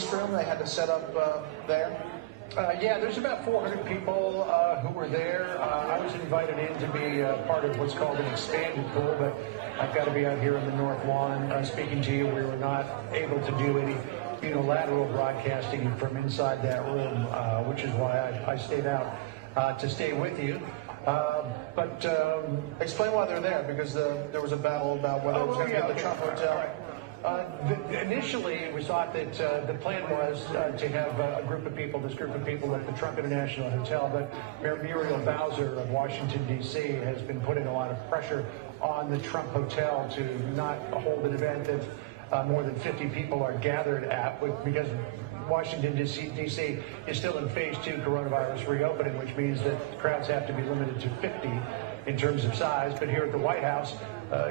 East Room they had to set up there? Yeah, there's about 400 people who were there. I was invited in to be part of what's called an expanded pool, but I've got to be out here in the North Lawn speaking to you. We were not able to do any unilateral broadcasting from inside that room, which is why I stayed out to stay with you. But explain why they're there, because there was a battle about whether it was going to be at the Trump Hotel. Initially, it was thought that the plan was to have a group of people, this group of people at the Trump International Hotel, but Mayor Muriel Bowser of Washington, D.C. has been putting a lot of pressure on the Trump Hotel to not hold an event that more than 50 people are gathered at, because Washington, D.C. is still in phase 2 coronavirus reopening, which means that crowds have to be limited to 50 in terms of size. But here at the White House,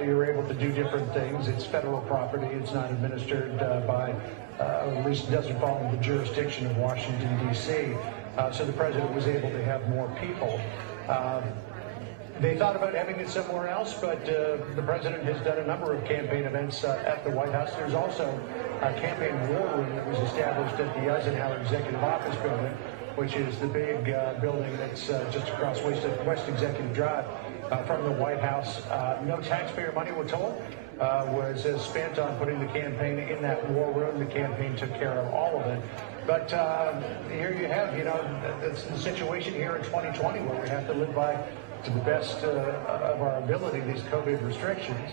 you're able to do different things. It's federal property. It's not administered by, at least it doesn't fall into the jurisdiction of Washington, D.C. So the president was able to have more people. They thought about having it somewhere else, but the president has done a number of campaign events at the White House. There's also a campaign war room that was established at the Eisenhower Executive Office Building, which is the big building that's just across West Executive Drive from the White House. No taxpayer money, we're told, was spent on putting the campaign in that war room. The campaign took care of all of it. But here you have, it's the situation here in 2020 where we have to live by, to the best of our ability, these COVID restrictions.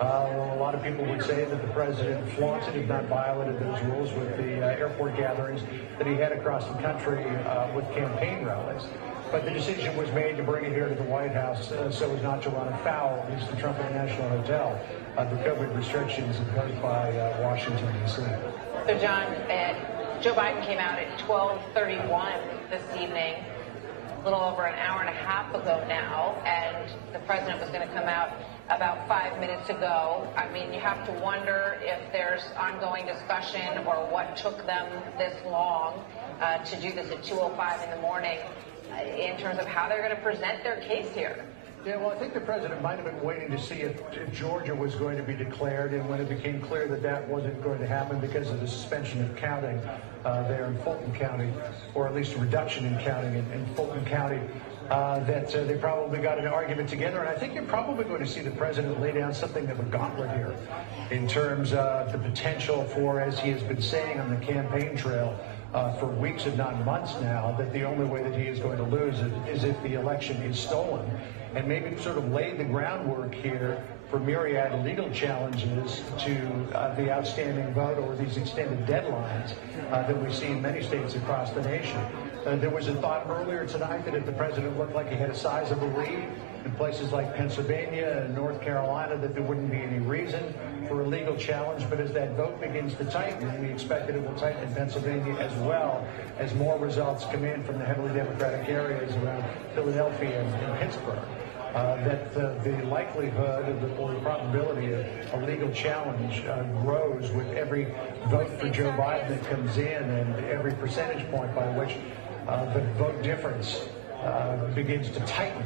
A lot of people would say that the president flaunted, if not violated, those rules with the airport gatherings that he had across the country with campaign rallies. But the decision was made to bring it here to the White House so as not to run afoul, at least the Trump International Hotel, the COVID restrictions imposed by Washington, D.C. So, John, Joe Biden came out at 12:31 this evening, a little over an hour and a half ago now, and the president was going to come out about 5 minutes ago. I mean, you have to wonder if there's ongoing discussion or what took them this long to do this at 2:05 in the morning in terms of how they're going to present their case here. Yeah, well, I think the president might have been waiting to see if Georgia was going to be declared, and when it became clear that that wasn't going to happen because of the suspension of counting there in Fulton County, or at least a reduction in counting in Fulton County, that they probably got an argument together. And I think you're probably going to see the president lay down something of a gauntlet here in terms of the potential for, as he has been saying on the campaign trail, for weeks, if not months now, that the only way that he is going to lose is if the election is stolen, and maybe sort of lay the groundwork here for myriad legal challenges to the outstanding vote or these extended deadlines that we see in many states across the nation. There was a thought earlier tonight that if the president looked like he had a sizable lead in places like Pennsylvania and North Carolina, that there wouldn't be any reason for a legal challenge. But as that vote begins to tighten, and we expect that it will tighten in Pennsylvania as well, as more results come in from the heavily Democratic areas around Philadelphia and Pittsburgh, that the likelihood or the probability of a legal challenge grows with every vote for Joe Biden that comes in, and every percentage point by which the vote difference begins to tighten.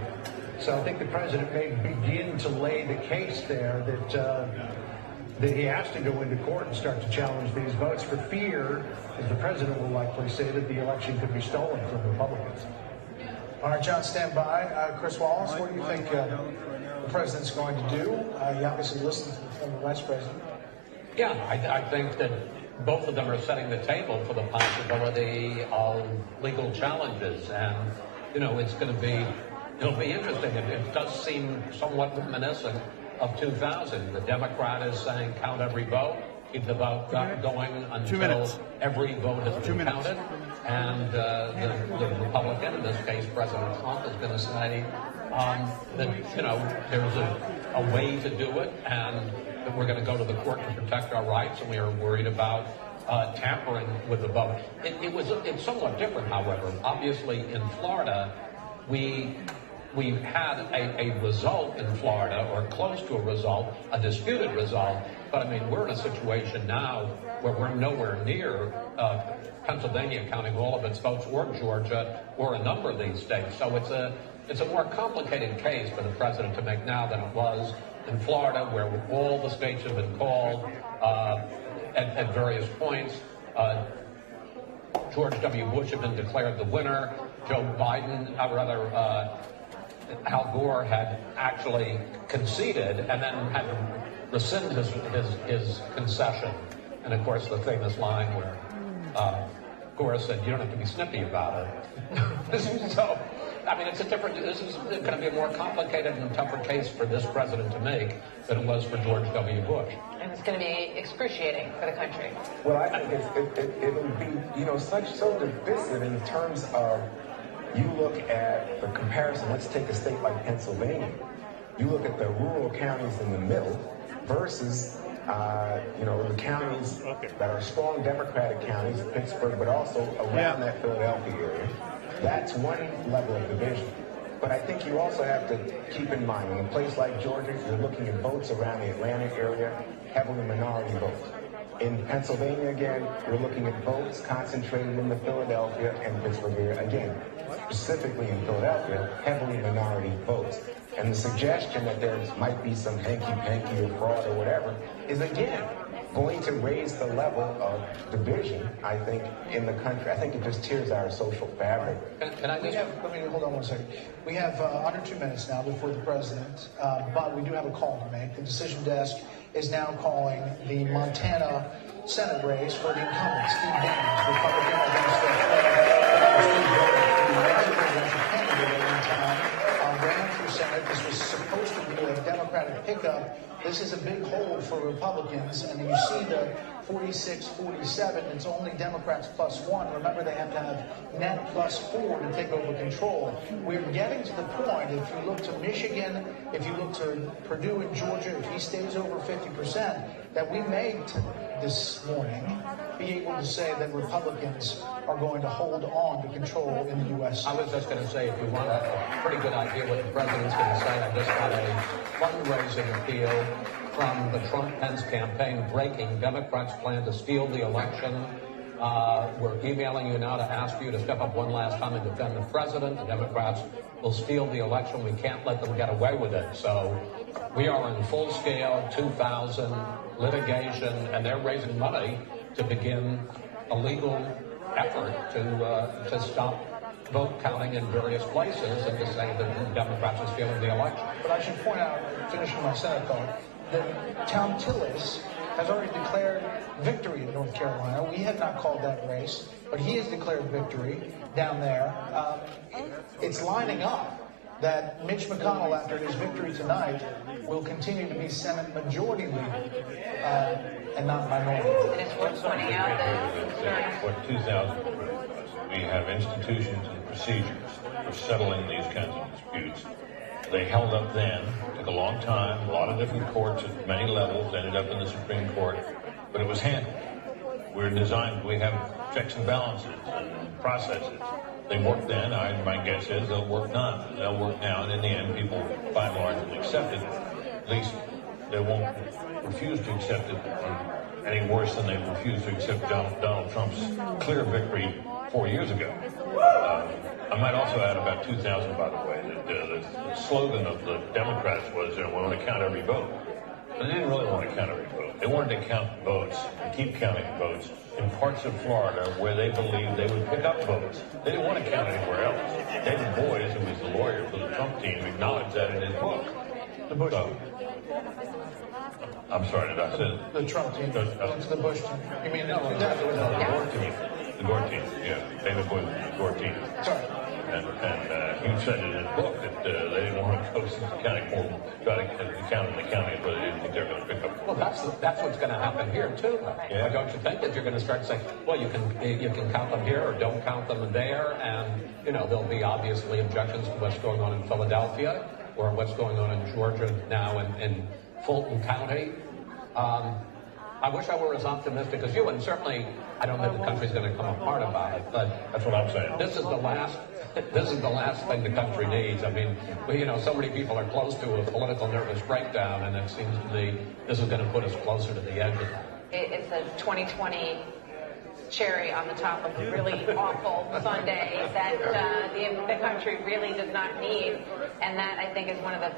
So I think the president may begin to lay the case there that he has to go into court and start to challenge these votes for fear, as the president will likely say, that the election could be stolen from Republicans. All right, John, stand by. Chris Wallace, what do you think the president's going to do? He obviously listened to the former vice president. Yeah, I think that both of them are setting the table for the possibility of legal challenges. And, it's going to be, it'll be interesting. It does seem somewhat reminiscent of 2000. The Democrat is saying count every vote, keep the vote going until every vote has been counted. And the Republican, in this case President Trump, is going to say that, there's a way to do it, and that we're going to go to the court to protect our rights, and we are worried about tampering with the vote. It's somewhat different, however. Obviously, in Florida, we had a result in Florida, or close to a result, a disputed result. But I mean, we're in a situation now where we're nowhere near Pennsylvania counting all of its votes, or Georgia, or a number of these states. So it's a more complicated case for the president to make now than it was in Florida, where all the states have been called at various points. George W. Bush had been declared the winner. Joe Biden, Al Gore had actually conceded and then had to rescind his concession. And of course, the famous line where Gore said, "You don't have to be snippy about it." So, I mean, this is going to be a more complicated and tougher case for this president to make than it was for George W. Bush. And it's going to be excruciating for the country. Well, I think it'll be, so divisive in terms of, you look at the comparison. Let's take a state like Pennsylvania. You look at the rural counties in the middle versus, the counties that are strong Democratic counties, Pittsburgh, but also around that Philadelphia area. That's one level of division. But I think you also have to keep in mind, in a place like Georgia, you're looking at votes around the Atlanta area, heavily minority votes. In Pennsylvania, again, we're looking at votes concentrated in the Philadelphia and Pittsburgh area. Again, specifically in Philadelphia, heavily minority votes. And the suggestion that there might be some hanky-panky or fraud or whatever is, again, going to raise the level of division, I think, in the country. I think it just tears our social fabric. Let me hold on one second. We have under 2 minutes now before the president, but we do have a call to make. The decision desk is now calling the Montana Senate race for the incumbent, Steve Daines, Republican against Steve presidential candidate at one time, ran for Senate. This was supposed to be a Democratic pickup. This is a big hole for Republicans, and you see the 46-47, it's only Democrats +1. Remember, they have to have net +4 to take over control. We're getting to the point, if you look to Michigan, if you look to Purdue and Georgia, if he stays over 50%, that we may, this morning, be able to say that Republicans are going to hold on to control in the U.S. I was just going to say, if you want a pretty good idea what the president's going to say, I just got a fundraising appeal from the Trump-Pence campaign breaking. Democrats plan to steal the election. We're emailing you now to ask you to step up one last time and defend the president. The Democrats will steal the election. We can't let them get away with it. So we are in full-scale 2000 litigation, and they're raising money to begin a legal effort to stop vote counting in various places and to say that the Democrats are stealing the election. But I should point out, finishing my Senate thought, that Tom Tillis has already declared victory in North Carolina. We have not called that race, but he has declared victory down there. It's lining up that Mitch McConnell, after his victory tonight, will continue to be Senate Majority Leader and not minority. And it's worth pointing out that What 2000 proved was we have institutions and procedures for settling these kinds of disputes. They held up then, took a long time, a lot of different courts at many levels, ended up in the Supreme Court, but it was handled. We're designed, we have checks and balances and processes. They worked then, my guess is they'll work now. They'll work now, and in the end, people by and large will accept it. At least they won't refuse to accept it any worse than they refused to accept Donald Trump's clear victory 4 years ago. I might also add about 2000, by the way, that the slogan of the Democrats was, we want to count every vote. But they didn't really want to count every vote. They wanted to count votes and keep counting votes in parts of Florida where they believed they would pick up votes. They didn't want to count anywhere else. David Boies, who was the lawyer for the Trump team, acknowledged that in his book. The Bush team. I'm sorry, did I say The Trump team. It's the Bush team. You mean the Gore team? The Gore team, yeah. David Boies, the Gore team. Sorry. And he said in his book that they didn't want to go to the county court, try to count in the county, but they didn't think they were going to pick up. Well, that's what's going to happen here too. Yeah. Don't you think that you're going to start saying, well, you can count them here or don't count them there, and there'll be obviously objections to what's going on in Philadelphia or what's going on in Georgia now in Fulton County. I wish I were as optimistic as you, and certainly I don't think the country's going to come apart about it. But that's what I'm saying. This is the last thing the country needs. I mean, so many people are close to a political nervous breakdown, and it seems to me this is going to put us closer to the edge of that. it's a 2020 cherry on the top of a really awful Sunday that the country really does not need. And that, I think, is one of the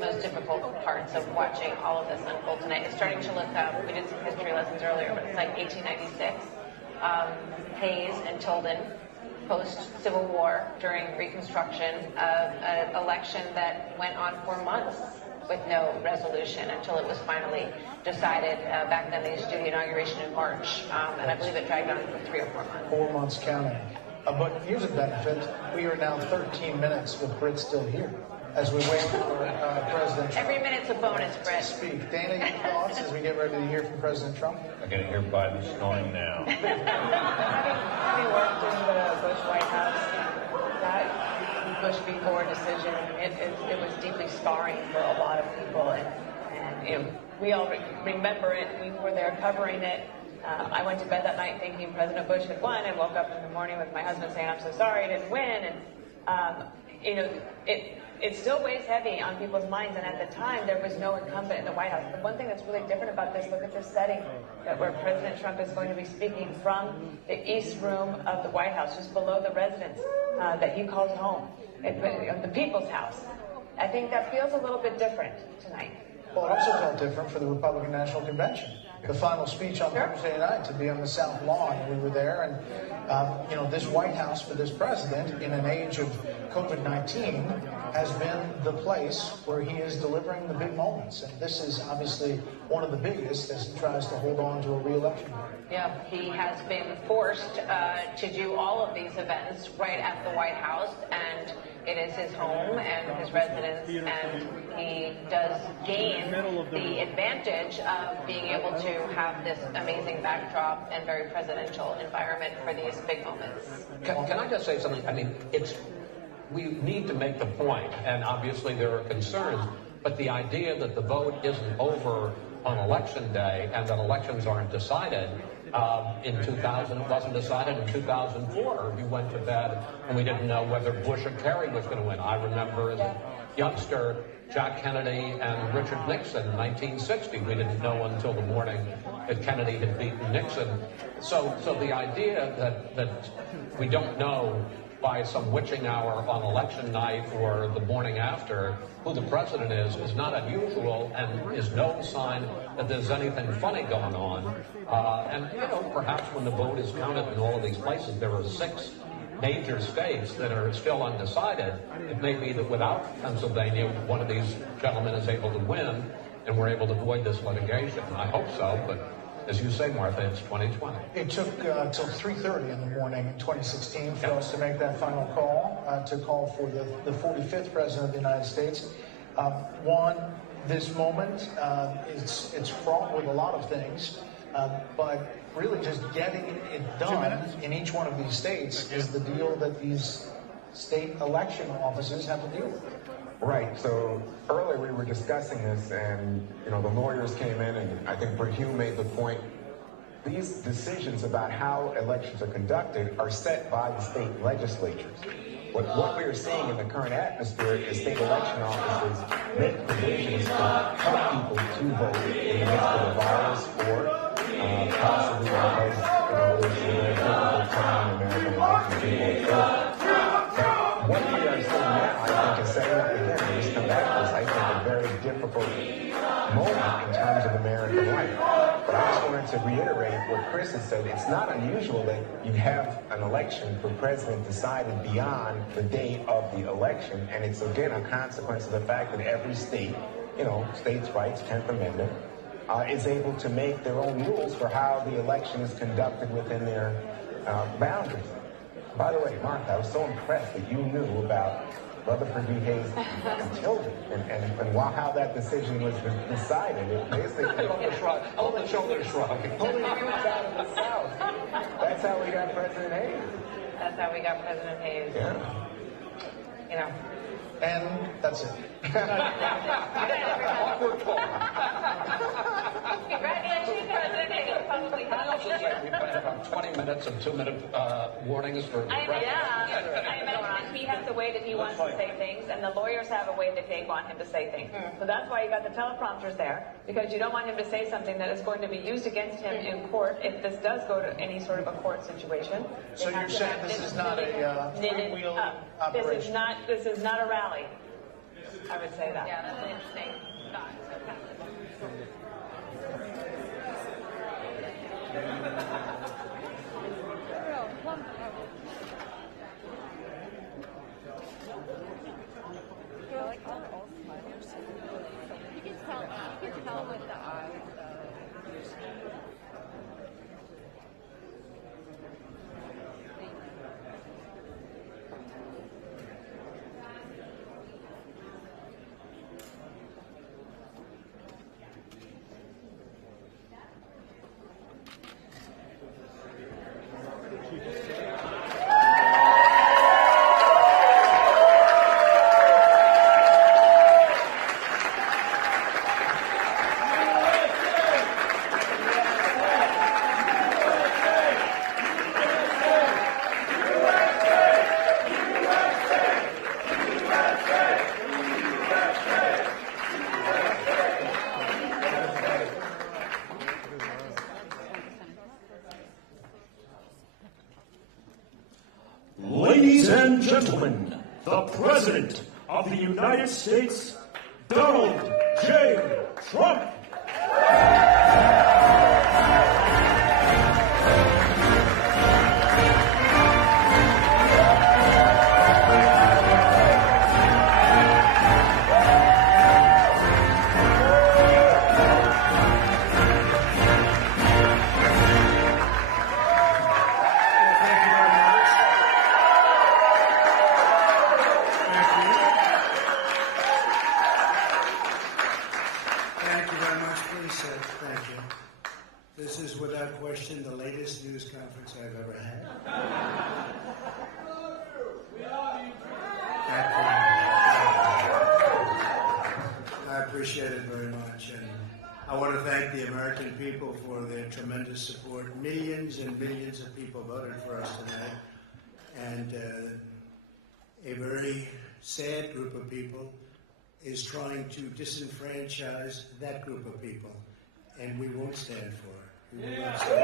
most difficult parts of watching all of this unfold tonight. It's starting to look, we did some history lessons earlier, but it's like 1896. Hayes and Tilden post-Civil War during Reconstruction of an election that went on for months with no resolution until it was finally decided. Back then they used to do the inauguration in March, and I believe it dragged on for 3 or 4 months. 4 months counting. But here's a benefit. We are now 13 minutes with Britt still here as we wait for President Trump. Every minute's a bonus, to Brett. speak. Dana, your thoughts as we get ready to hear from President Trump? I can hear Biden snoring now. Having worked in the Bush White House, that Bush v. Gore decision, it was deeply scarring for a lot of people, and you know, we all remember it. We were there covering it. I went to bed that night thinking President Bush had won, and woke up in the morning with my husband saying, "I'm so sorry, I didn't win." And you know, it still weighs heavy on people's minds. And at the time, there was no incumbent in the White House. The one thing that's really different about this, look at this setting, that where President Trump is going to be speaking from the East Room of the White House, just below the residence that he calls home, the People's House. I think that feels a little bit different tonight. Well, it also felt different for the Republican National Convention. The final speech on Thursday night to be on the South Lawn, and we were there. And, you know, this White House for this president in an age of COVID-19 has been the place where he is delivering the big moments. And this is obviously one of the biggest as he tries to hold on to a re-election. Yeah, he has been forced to do all of these events right at the White House, and it is his home and his residence, and he does gain the advantage of being able to have this amazing backdrop and very presidential environment for these big moments. Can I just say something? I mean, we need to make the point, and obviously there are concerns, but the idea that the vote isn't over on election day and that elections aren't decided in 2000, it wasn't decided in 2004. We went to bed and we didn't know whether Bush or Kerry was going to win. I remember as a youngster, Jack Kennedy and Richard Nixon in 1960. We didn't know until the morning that Kennedy had beaten Nixon. So the idea that we don't know by some witching hour on election night or the morning after who the president is not unusual and is no sign that there's anything funny going on. And, you know, perhaps when the vote is counted in all of these places, there are 6 major states that are still undecided. It may be that without Pennsylvania, one of these gentlemen is able to win and we're able to avoid this litigation. I hope so, but as you say, Martha, it's 2020. It took till 3:30 in the morning in 2016 for us to make that final call, to call for the 45th President of the United States. One, this moment, it's fraught with a lot of things, but really just getting it done in each one of these states is the deal that these state election offices have to deal with. Right. So earlier we were discussing this, and you know the lawyers came in, and I think Brit Hume made the point. These decisions about how elections are conducted are set by the state legislatures. What we are seeing in the current atmosphere is state election offices make provisions to help people to vote in the midst of the virus, or possibly because there's a very difficult time in American life for people. What we are seeing now, I think, is setting up again, and just come back to this, I think, a very difficult moment in terms of American life. But I just wanted to reiterate what Chris has said. It's not unusual that you have an election for president decided beyond the date of the election, and it's, again, a consequence of the fact that every state, you know, states' rights, 10th Amendment, is able to make their own rules for how the election is conducted within their boundaries. By the way, Martha, I was so impressed that you knew about Rutherford B. Hayes and Tilden, and how that decision was decided. It basically, I love the shrug. I love the shoulder shrug. pulling troops out of the South. That's how we got President Hayes. That's how we got President Hayes. Yeah. You know. And that's it. Awkward pause. Congratulations, President Hayes. Publicly. Can I also say we planned about 20 minutes and 2-minute warnings for the president? I imagine he has the way that he wants to say things, and the lawyers have a way that they want him to say things. So that's why you got the teleprompters there, because you don't want him to say something that is going to be used against him in court if this does go to any sort of a court situation. So you're saying this is not a three-wheel operation? This is not a rally. I would say that. Yeah, that's an interesting thought. So, and gentlemen, the President of the United States, Donald J. Trump. This is without question the latest news conference I've ever had. I appreciate it very much, and I want to thank the American people for their tremendous support. Millions and millions of people voted for us tonight, and a very sad group of people is trying to disenfranchise that group of people, and we won't stand for it. We will not stand for it.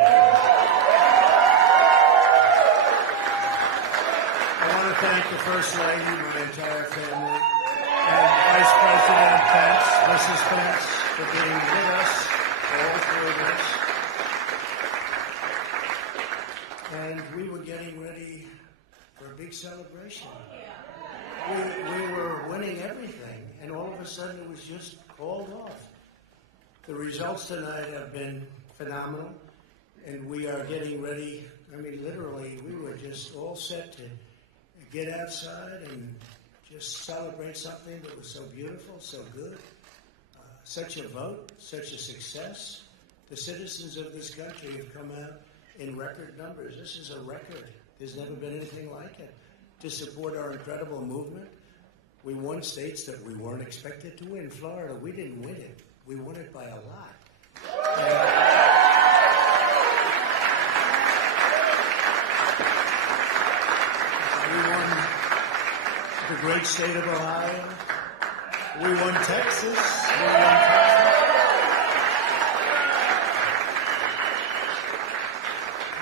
I want to thank the First Lady, my entire family, and Vice President Pence, Mrs. Pence, for being with us, all three of us. And we were getting ready for a big celebration. We were winning everything, and all of a sudden it was just called off. The results tonight have been phenomenal, and we are getting ready. I mean, literally, we were just all set to get outside and just celebrate something that was so beautiful, so good. Such a vote, such a success. The citizens of this country have come out in record numbers. This is a record. There's never been anything like it. To support our incredible movement, we won states that we weren't expected to win. Florida, we didn't win it. We won it by a lot. We won the great state of Ohio. We won Texas.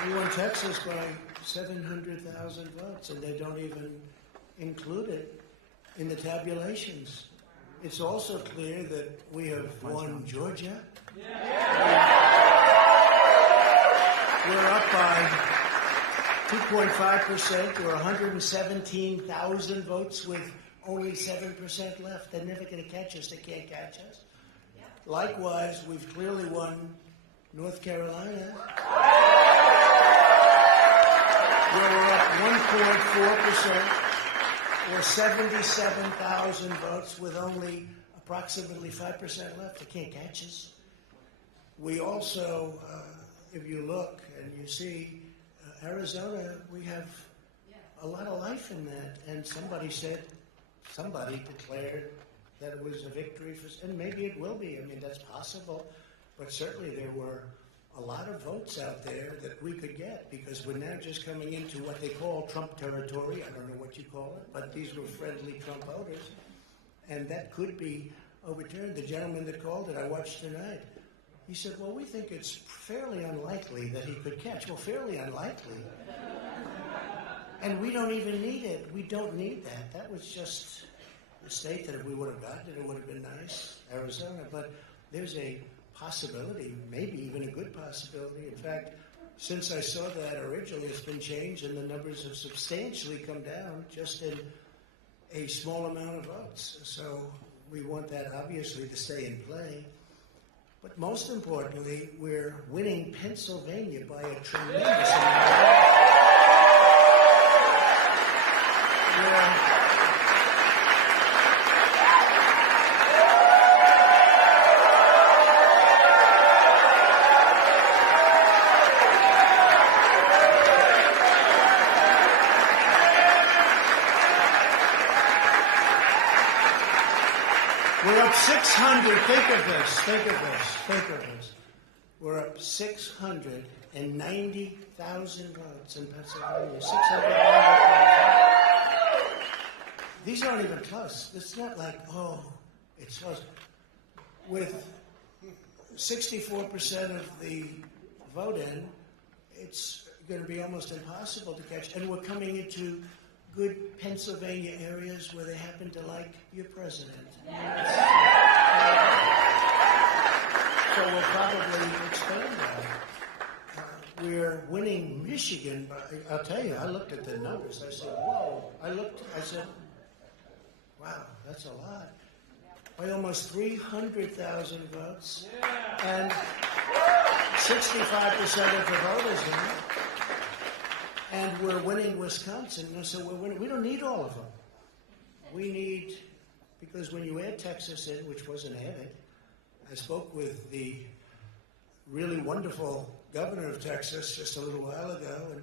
We won Texas by 700,000 votes, and they don't even include it in the tabulations. It's also clear that we have won Georgia. We're up by 2.5%. There are 117,000 votes with only 7% left. They're never going to catch us. They can't catch us. Likewise, we've clearly won North Carolina. We're up 1.4%. Or 77,000 votes with only approximately 5% left. They can't catch us. We also, if you look and you see Arizona, we have a lot of life in that. And somebody declared that it was a victory for, and maybe it will be. I mean, that's possible. But certainly there were a lot of votes out there that we could get, because we're now just coming into what they call Trump territory. I don't know what you call it, but these were friendly Trump voters, and that could be overturned. The gentleman that called it, I watched tonight, he said, well, we think it's fairly unlikely that he could catch. Well, fairly unlikely. And we don't even need it. We don't need that. That was just a state that if we would have gotten it, it would have been nice, Arizona. But there's a possibility, maybe even a good possibility. In fact, since I saw that originally, it's been changed, and the numbers have substantially come down just in a small amount of votes. So we want that, obviously, to stay in play. But most importantly, we're winning Pennsylvania by a tremendous amount. We're up 600. Think of this. We're up 690,000 votes in Pennsylvania. 690,000. These aren't even close. It's not like, oh, it's close. With 64% of the vote in, it's going to be almost impossible to catch. And we're coming into good Pennsylvania areas where they happen to like your president. So we'll probably expand that. We're winning Michigan, but I'll tell you, I looked at the numbers. I said, whoa. I said, wow, that's a lot. By almost 300,000 votes. And 65% of the voters in it. And we're winning Wisconsin. So we're winning. We don't need all of them. We need, because when you add Texas in, which wasn't added, I spoke with the really wonderful governor of Texas just a little while ago, and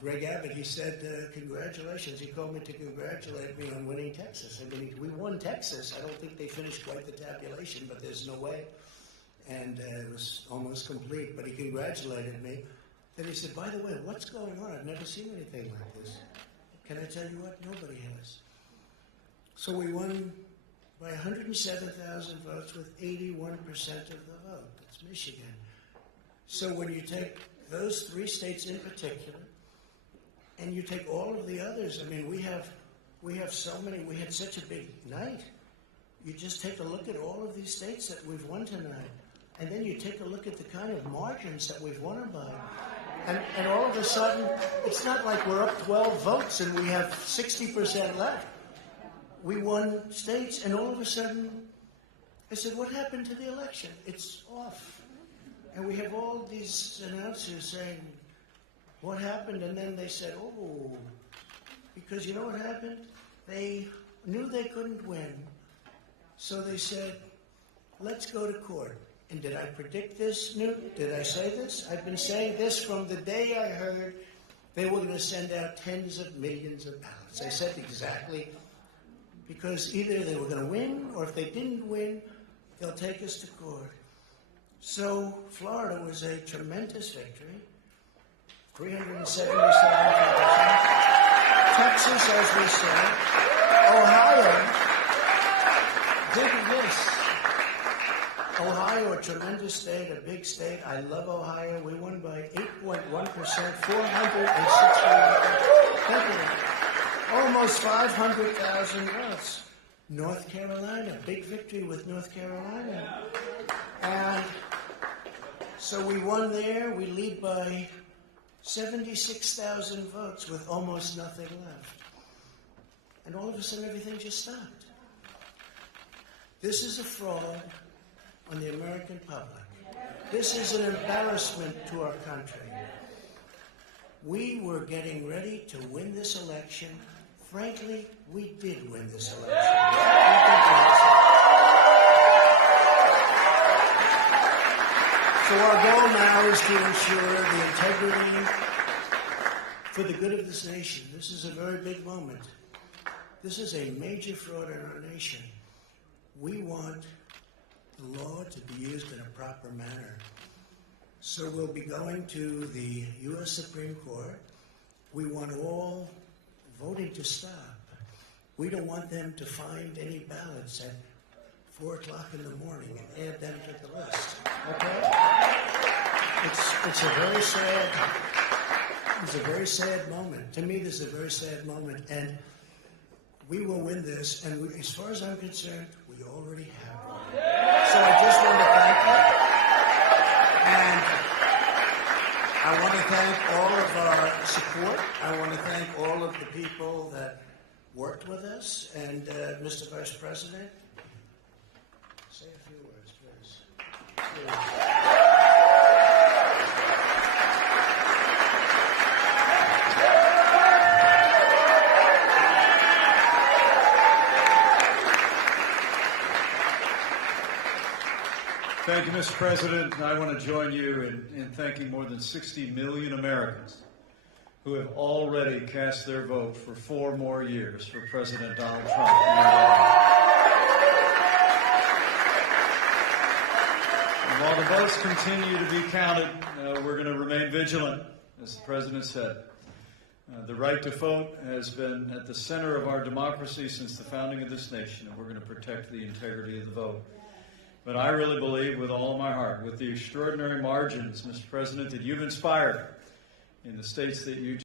Greg Abbott, he said, congratulations. He called me to congratulate me on winning Texas. I mean, we won Texas. I don't think they finished quite the tabulation, but there's no way. And it was almost complete, but he congratulated me. Then he said, by the way, what's going on? I've never seen anything like this. Can I tell you what? Nobody has. So we won by 107,000 votes with 81% of the vote. That's Michigan. So when you take those three states in particular, and you take all of the others, I mean, we have so many. We had such a big night. You just take a look at all of these states that we've won tonight, and then you take a look at the kind of margins that we've won them by. And all of a sudden, it's not like we're up 12 votes and we have 60% left. We won states, and all of a sudden, I said, what happened to the election? It's off. And we have all these announcers saying, what happened? And then they said, oh, because you know what happened? They knew they couldn't win. So they said, let's go to court. And did I predict this, Newton? Did I say this? I've been saying this from the day I heard they were going to send out tens of millions of ballots. I said exactly, because either they were going to win, or if they didn't win, they'll take us to court. So Florida was a tremendous victory. 377,000. Texas, as we said. Ohio, dig this. Ohio, a tremendous state, a big state. I love Ohio. We won by 8.1%, 460, almost 500,000 votes. North Carolina, big victory with North Carolina. And so we won there. We lead by 76,000 votes with almost nothing left. And all of a sudden, everything just stopped. This is a fraud on the American public. This is an embarrassment to our country. We were getting ready to win this election. Frankly, we did win this election. So our goal now is to ensure the integrity for the good of this nation. This is a very big moment. This is a major fraud in our nation. We want the law to be used in a proper manner. So we'll be going to the U.S. Supreme Court. We want all voting to stop. We don't want them to find any ballots at 4 o'clock in the morning and add them to the list. Okay? It's a very sad moment. To me, this is a very sad moment, and we will win this. And as far as I'm concerned, we already have one. So I just want to thank you, and I want to thank all of our support. I want to thank all of the people that worked with us, and Mr. Vice President, say a few words, please. Thank you, Mr. President. I want to join you in thanking more than 60 million Americans who have already cast their vote for 4 more years for President Donald Trump. And while the votes continue to be counted, we're going to remain vigilant, as the President said. The right to vote has been at the center of our democracy since the founding of this nation, and we're going to protect the integrity of the vote. But I really believe with all of my heart, with the extraordinary margins, Mr. President, that you've inspired in the states that you